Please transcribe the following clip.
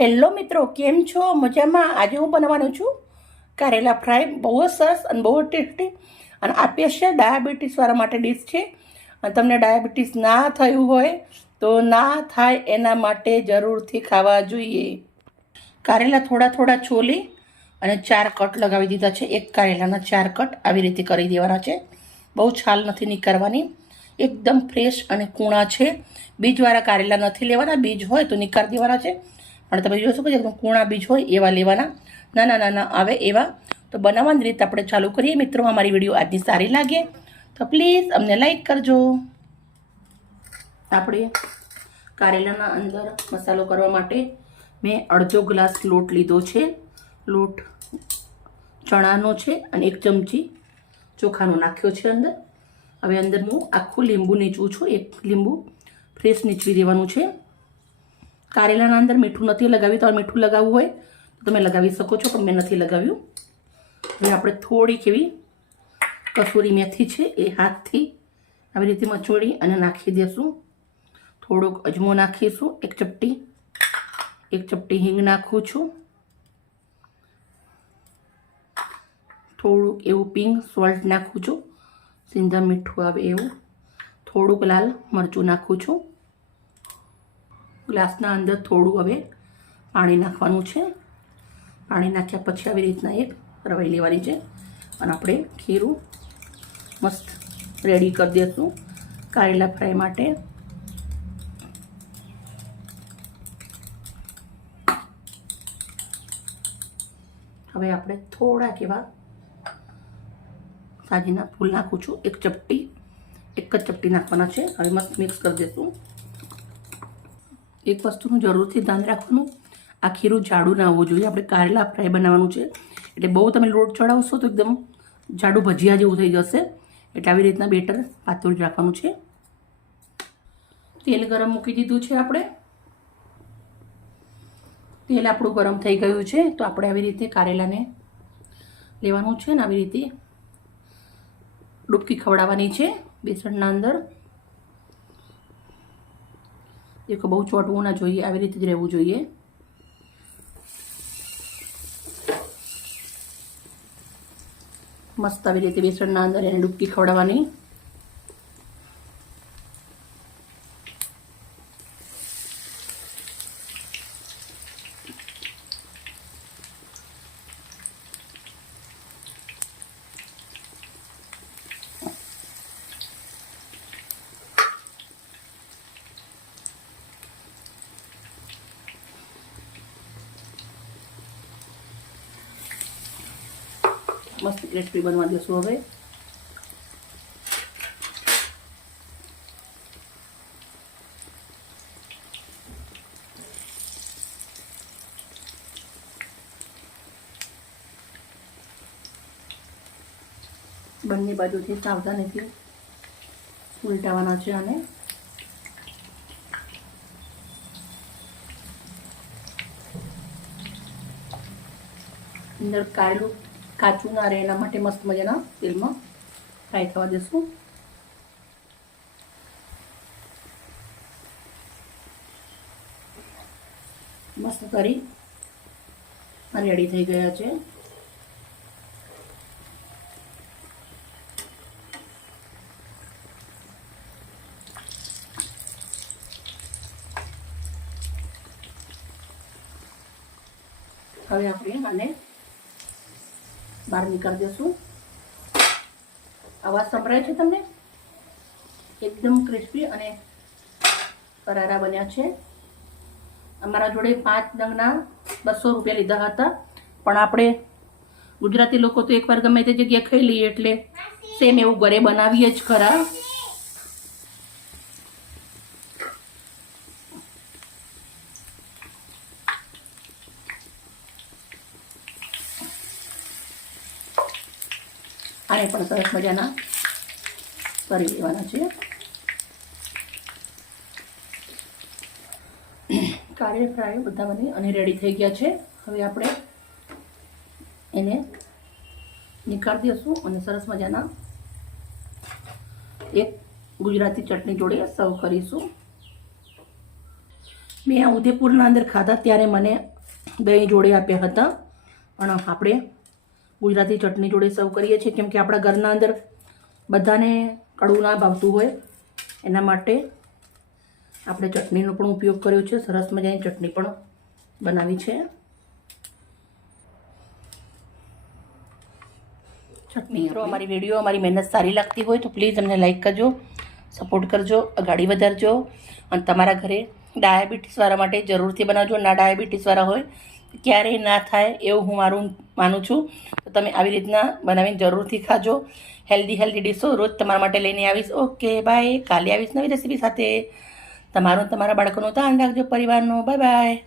Hello મિત્રો, કેમ છો? મજામાં? આજે હું બનાવવાનું છું કારેલા ફ્રાય. બહુ જ સરસ અને બહુ જ ટેસ્ટી અને આ સ્પેશિયલ ડાયાબિટીસવાળા માટે ડીશ છે. અને તમને ડાયાબિટીસ ના થયું હોય તો ના થાય એના માટે જરૂરથી ખાવા જોઈએ. કારેલા થોડા થોડા છોલી અને 4 કટ લગાવી દીધા છે. એક કારેલાના 4 કટ આવી રીતે કરી દેવાના છે. બહુ છાલ નથી નીકાળવાની. એકદમ ફ્રેશ અને કૂણા છે. બીજવાળા કારેલા નથી લેવાના. બીજ હોય તો નીકાળી દેવાના છે, પણ તમે જોઈ શકો છો એકદમ કૂણા બીજ હોય એવા લેવાના, નાના નાના આવે એવા. તો બનાવવાની રીત આપણે ચાલુ કરીએ. મિત્રો, અમારી વિડીયો આજની સારી લાગે તો પ્લીઝ અમને લાઈક કરજો. આપણે કારેલાના અંદર મસાલો કરવા માટે મેં અડધો ગ્લાસ લોટ લીધો છે. લોટ ચણાનો છે અને 1 ચમચી ચોખાનો નાખ્યો છે અંદર. હવે અંદર હું આખું લીંબુ નીચું છું. 1 લીંબુ ફ્રેશ નીચવી દેવાનું છે. કારેલાના અંદર મીઠું નથી લગાવ્યું. તો મીઠું લગાવવું હોય તો તમે લગાવી શકો છો, પણ મેં નથી લગાવ્યું. હવે આપણે થોડીક એવી કસૂરી મેથી છે એ હાથથી આવી રીતે મચોડી અને નાખી દઈશું. થોડોક અજમો નાખીશું, 1 ચપટી હિંગ નાખું છું. થોડુંક એવું પિંક સોલ્ટ નાખું છું, સિંધા મીઠું આવે એવું. થોડુંક લાલ મરચું નાખું છું. ગ્લાસના અંદર થોડું હવે પાણી નાખવાનું છે. પાણી નાખ્યા પછી આવી રીતના એક રવાઈ લેવાની છે અને આપણે ખીરું મસ્ત રેડી કરી દઈશું કારેલા ફ્રાય માટે. હવે આપણે થોડાક એવા સાજીના ફૂલ નાખું છું. 1 જ ચપટી નાખવાના છે. હવે મસ્ત મિક્સ કરી દઈશું. એક વસ્તુનું જરૂરથી ધ્યાન રાખવાનું, આ ખીરું જાડું ના હોવું જોઈએ. આપણે કારેલા ફ્રાય બનાવવાનું છે એટલે બહુ તમે લોટ ચડાવશો તો એકદમ જાડું ભજીયા જેવું થઈ જશે. એટલે આવી રીતના બેટર પાતળું જ રાખવાનું છે. તેલ ગરમ મૂકી દીધું છે આપણે. તેલ આપણું ગરમ થઈ ગયું છે તો આપણે આવી રીતે કારેલાને લેવાનું છે ને આવી રીતે ડૂબકી ખવડાવવાની છે બેસનના અંદર. દેખો, બહુ ચોટવું ના જોઈએ, આવી રીતે જ રહેવું જોઈએ. મસ્ત આવી રીતે બેસનના અંદર એને ડૂબકી ખવડાવવાની. મસ્ત ક્રિસ્પી બનવા દેશું. હવે બંને બાજુથી સાવધાનીથી ઉલટાવાના છે અને અંદર કારેલું કાચું ના રહે એના માટે મસ્ત મજાના તેલમાં ફ્રાય થવા દેશું. મસ્ત કરી રેડી થઈ ગયા છે. હવે આપણે આને બહાર નીકાળી દઈશું. અવાજ સંભળાય છે તમને? એકદમ ક્રિસ્પી અને કરારા બન્યા છે. અમારા જોડે 5 નંગના 200 રૂપિયા લીધા હતા, પણ આપણે ગુજરાતી લોકો તો એકવાર ગમે તે જગ્યાએ ખાઈ લઈએ એટલે સેમ એવું ઘરે બનાવીએ જ ખરા. આને પણ સરસ મજાના કરી લેવાના છે. કારેલા ફ્રાય બધા બની અને રેડી થઈ ગયા છે. હવે આપણે એને નીકાળી દઈશું અને સરસ મજાના એક ગુજરાતી ચટણી જોડે સર્વ કરીશું. મેં આ ઉદયપુરના અંદર ખાધા ત્યારે મને દહીં જોડે આપ્યા હતા, પણ આપણે ગુજરાતી ચટણી જોડે સર્વ કરીએ છીએ, કેમ કે આપણા ઘરના અંદર બધાને કડવું ના ભાવતું હોય એના માટે આપણે ચટણીનો પણ ઉપયોગ કર્યો છે. સરસ મજાની ચટણી પણ બનાવી છે. ચટણી મિત્રો, અમારી વિડીયો અમારી મહેનત સારી લાગતી હોય તો પ્લીઝ અમને લાઈક કરજો, સપોર્ટ કરજો, ગાડી વધારજો, અને તમારા ઘરે ડાયાબિટીસવાળા માટે જરૂરથી બનાવજો. ના ડાયાબિટીસવાળા હોય ક્યારેય ના થાય એવું હું માનું છું. તો તમે આવી રીતના બનાવીને જરૂરથી ખાજો. હેલ્ધી ડીશો રોજ તમારા માટે લઈને આવીશ. Okay bye. કાલે આવીશ નવી રેસીપી સાથે. તમારા બાળકોનું ધ્યાન રાખજો, પરિવારનું. Bye bye.